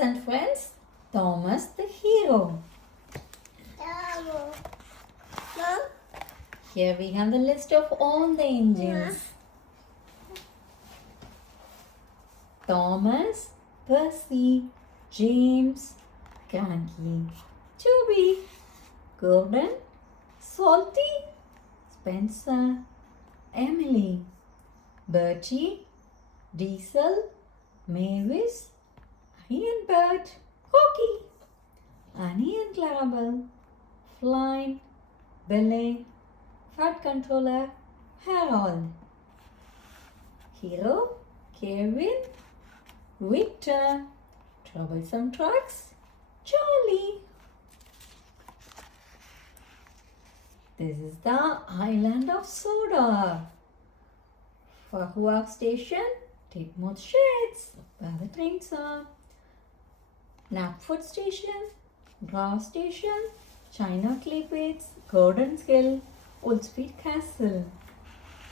And friends, Thomas the hero. Here we have the list of all the engines. Thomas, Percy, James, Cranky, Toby, Gordon, Salty, Spencer, Emily, Bertie, Diesel, Mavis, Harry and Bert, Corky, Annie and Clarabelle, Flynn, Billy, Fat Controller, Harold, Hero, Kevin, Victor, Troublesome Trucks, Charlie. This is the island of Soda. Fahuak Station, Titmouth Sheds, where the trains are. Knapford Station, Brow Station, China Clay Pits, Gordon's Hill, Woolspeed Castle.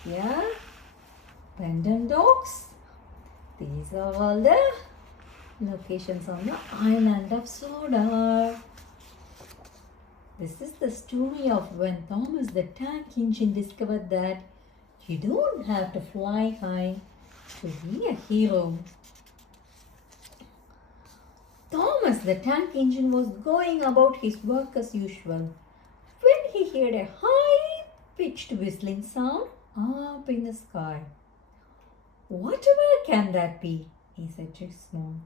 Here, Brendon Docks. These are all the locations on the island of Soda. This is the story of when Thomas the Tank Engine discovered that you don't have to fly high to be a hero. Thomas the Tank Engine was going about his work as usual when he heard a high-pitched whistling sound up in the sky. "Whatever can that be?" he said to his mom.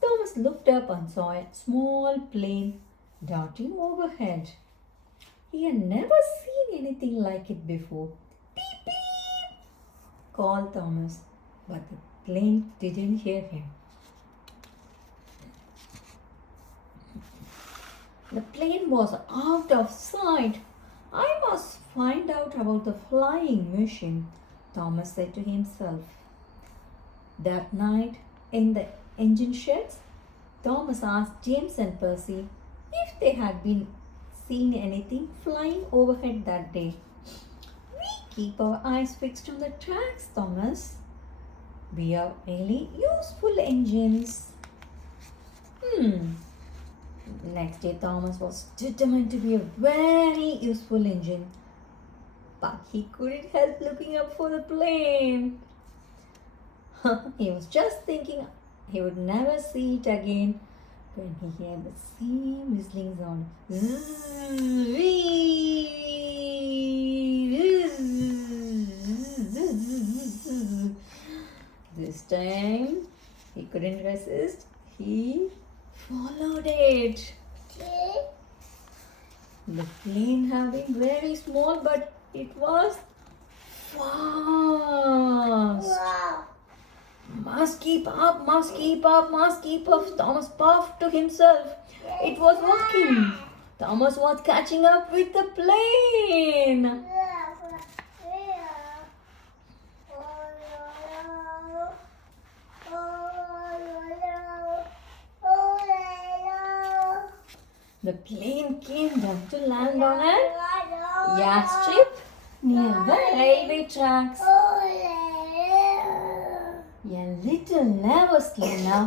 Thomas looked up and saw a small plane darting overhead. He had never seen anything like it before. "Beep, beep!" called Thomas, but the plane didn't hear him. The plane was out of sight. "I must find out about the flying machine," Thomas said to himself. That night, in the engine sheds, Thomas asked James and Percy if they had been seen anything flying overhead that day. "We keep our eyes fixed on the tracks, Thomas. We are really useful engines." The next day, Thomas was determined to be a very useful engine, but he couldn't help looking up for the plane. He was just thinking he would never see it again when he heard the same whistling sound. This time he couldn't resist. He followed it. The plane had been very small, but it was fast. Must keep up, must keep up, must keep up. Thomas puffed to himself. It was working. Thomas was catching up with the plane. The plane came down to land on a yacht strip near the railway tracks. A little nervously now,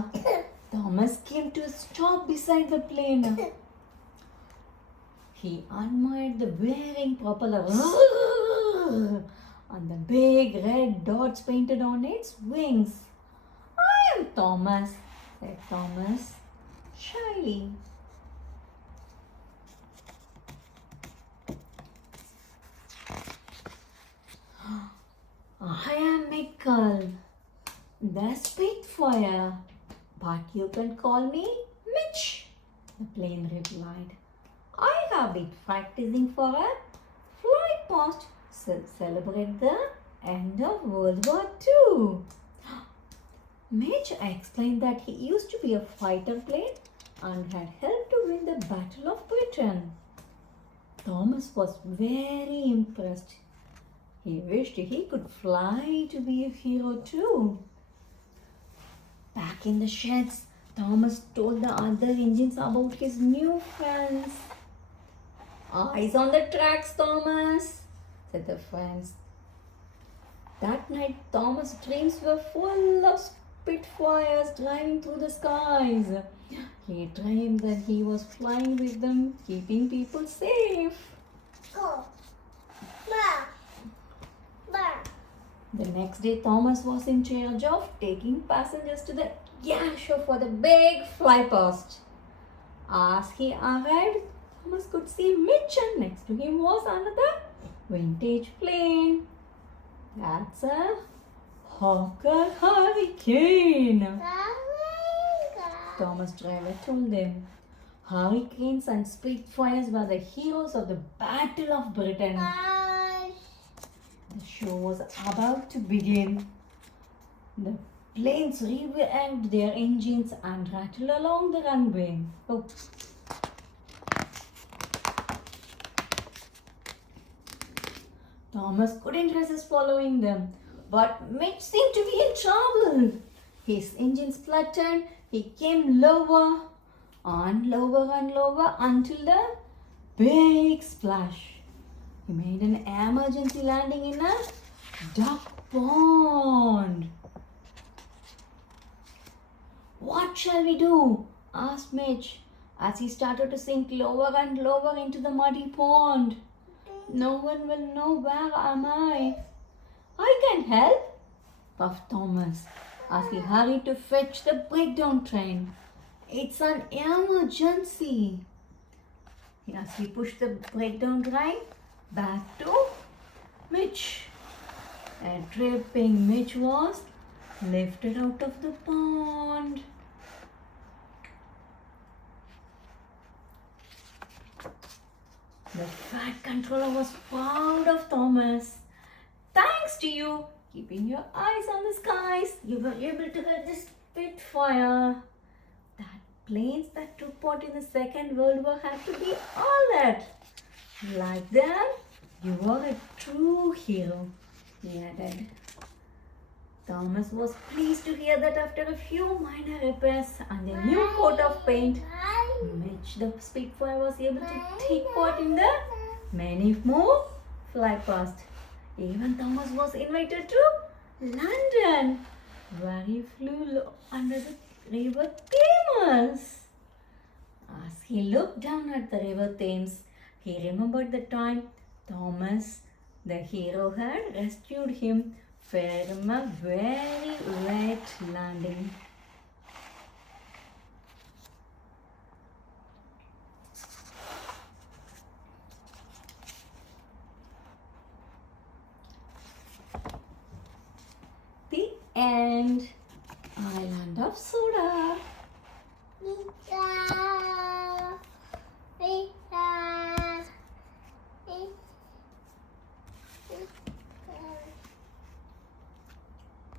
Thomas came to a stop beside the plane. He admired the whirring propeller and the big red dots painted on its wings. "I am Thomas," said Thomas shyly. "I am Michael, the Spitfire, but you can call me Mitch," the plane replied. "I have been practicing for a flight past to celebrate the end of World War II. Mitch explained that he used to be a fighter plane and had helped to win the Battle of Britain. Thomas was very impressed. He wished he could fly to be a hero too. Back in the sheds, Thomas told the other engines about his new friends. "Eyes on the tracks, Thomas," said the friends. That night, Thomas' dreams were full of spitfires driving through the skies. He dreamed that he was flying with them, keeping people safe. Go. Ba. Ba. The next day, Thomas was in charge of taking passengers to the air show for the big fly past. As he arrived, Thomas could see Mitch, and next to him was another vintage plane. That's a Hawker Hurricane. Thomas Driver told them. Hurricanes and Spitfires were the heroes of the Battle of Britain. The show was about to begin. The planes revved their engines and rattled along the runway. Oh. Thomas couldn't resist following them, but Mitch seemed to be in trouble. His engine spluttered. He came lower and lower and lower until the big splash. He made an emergency landing in a duck pond. What shall we do? Asked Mitch as he started to sink lower and lower into the muddy pond. No one will know where am I. I can help, puffed Thomas as he hurried to fetch the breakdown train. It's an emergency. As he pushed the breakdown train back to Mitch. A dripping Mitch was lifted out of the pond. The fat controller was proud of Thomas. Thanks to you, keeping your eyes on the skies, you were able to get this Spitfire. That planes that took part in the Second World War had to be all that. Like that, you are a true hero, he added. Thomas was pleased to hear that after a few minor repairs and a new coat of paint, Mitch the Spitfire was able to take part in the many more fly past. Even Thomas was invited to London, where he flew under the river Thames. As he looked down at the river Thames, he remembered the time Thomas, the hero, had rescued him from a very wet landing. The end.